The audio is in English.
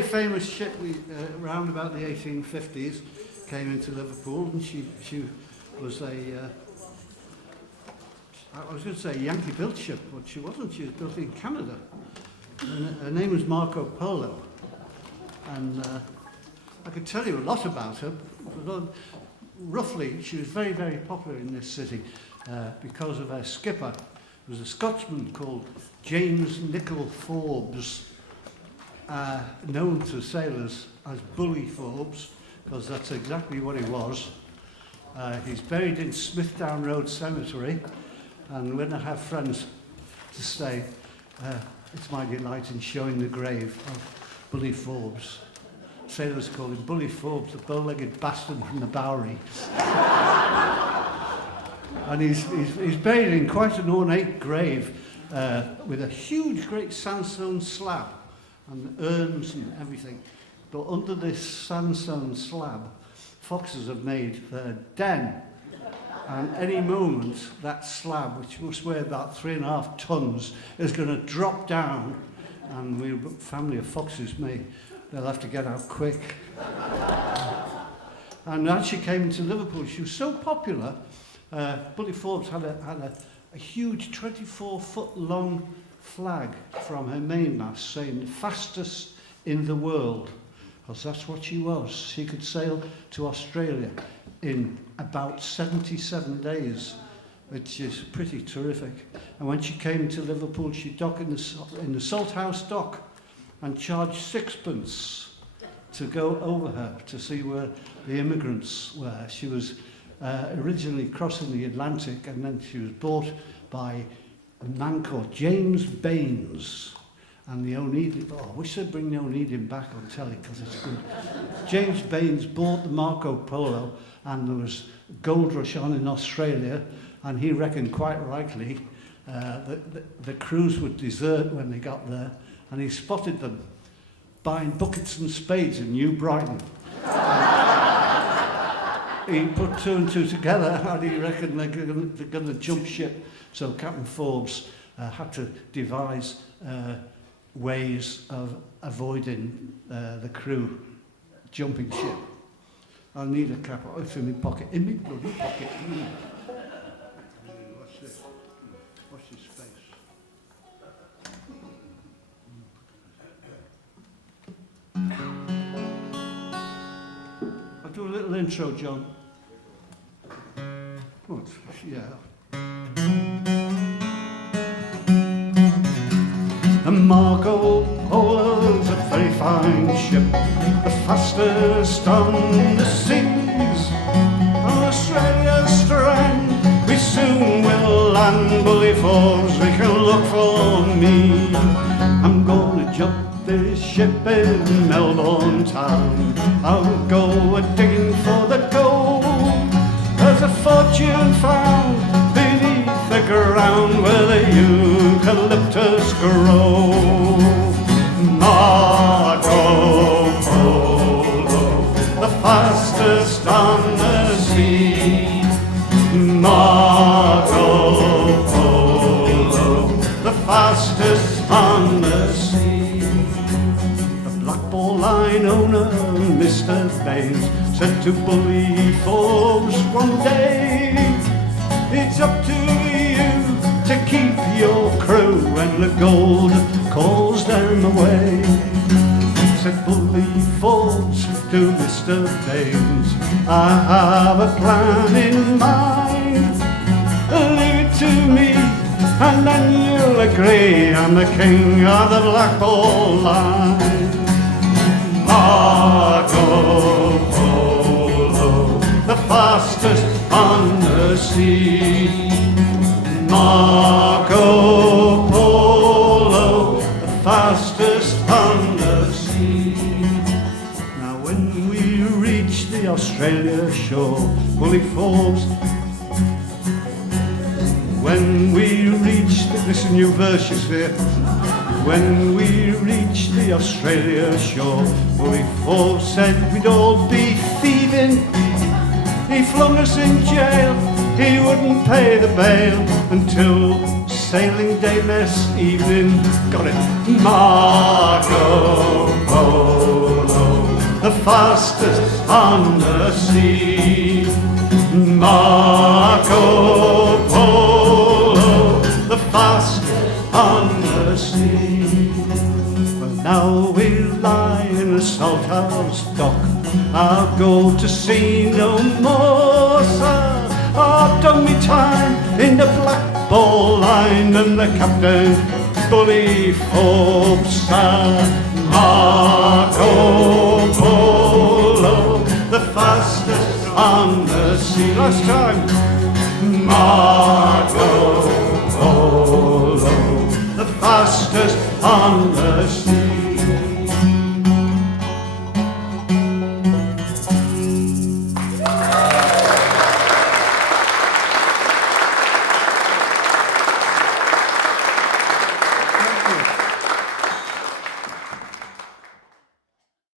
very famous ship around about the 1850s came into Liverpool, and she was I was going to say a Yankee-built ship, but she wasn't. She was built in Canada. And her name was Marco Polo. And I could tell you a lot about her. But roughly, she was very, very popular in this city because of her skipper. There was a Scotsman called James Nichol Forbes, known to sailors as Bully Forbes, because that's exactly what he was. He's buried in Smithdown Road Cemetery, and when I have friends to stay, it's my delight in showing the grave of Bully Forbes. Sailors call him Bully Forbes, the bow-legged bastard from the Bowery. And he's buried in quite an ornate grave with a huge, great sandstone slab and urns and everything. But under this sandstone slab, foxes have made their den. And any moment, that slab, which must weigh about 3.5 tons, is going to drop down, and we're a family of foxes, they'll have to get out quick. And as she came into Liverpool, she was so popular, Bully Forbes had a huge 24-foot-long flag from her mainmast saying, "Fastest in the world," because that's what she was. She could sail to Australia in about 77 days, which is pretty terrific. And when she came to Liverpool, she docked in the Salt House dock and charged 6pence to go over her to see where the immigrants were. She was originally crossing the Atlantic, and then she was bought by a man called James Baines. And the Oneida, I wish they'd bring the Oneida back on telly because it's good. James Baines bought the Marco Polo, and there was gold rush on in Australia, and he reckoned quite rightly that the crews would desert when they got there, and he spotted them buying buckets and spades in New Brighton. He put 2 and 2 together, and he reckoned they're going to jump ship. So Captain Forbes had to devise ways of avoiding the crew jumping ship. I'll need a cap. Oh, it's in my pocket. In my bloody pocket. What's this? What's this space? I'll do a little intro, John. What? Yeah. The Marco Polo's a very fine ship, the fastest on the seas. On Australia's strand, we soon will land. Bully Forbes, we can look for me. I'm gonna jump this ship in Melbourne town. I'll go a-digging for the gold. There's a fortune found beneath the ground where the eucalyptus grow. Marco Polo, the fastest on the sea. Marco Polo, the fastest on the sea. The Black Ball Line owner, Mr. Baines, said to Bully Forbes one day, "It's up to you to keep your crew when the gold calls them away." Said Bully Forbes to Mr. Baines, "I have a plan in mind. Leave it to me, and then you'll agree I'm the king of the Black Ball Line." Marco Polo, the fastest on the sea. Marco Polo, the fastest on the sea. Now when we reach the Australia shore, Bully Forbes, when we reach this is new verses here. When we reached the Australia shore, Bully Forbes said we'd all be thieving. He flung us in jail, he wouldn't pay the bail until sailing day next evening. Got it. Marco Polo. fastest on the sea. Marco Polo, the fastest on the sea. Well, now we lie in the salthouse dock. I'll go to sea no more, sir. I've done me time in the Black Ball line, and the captain bully Forbes, sir. Marco Polo, the fastest on the sea. Last time.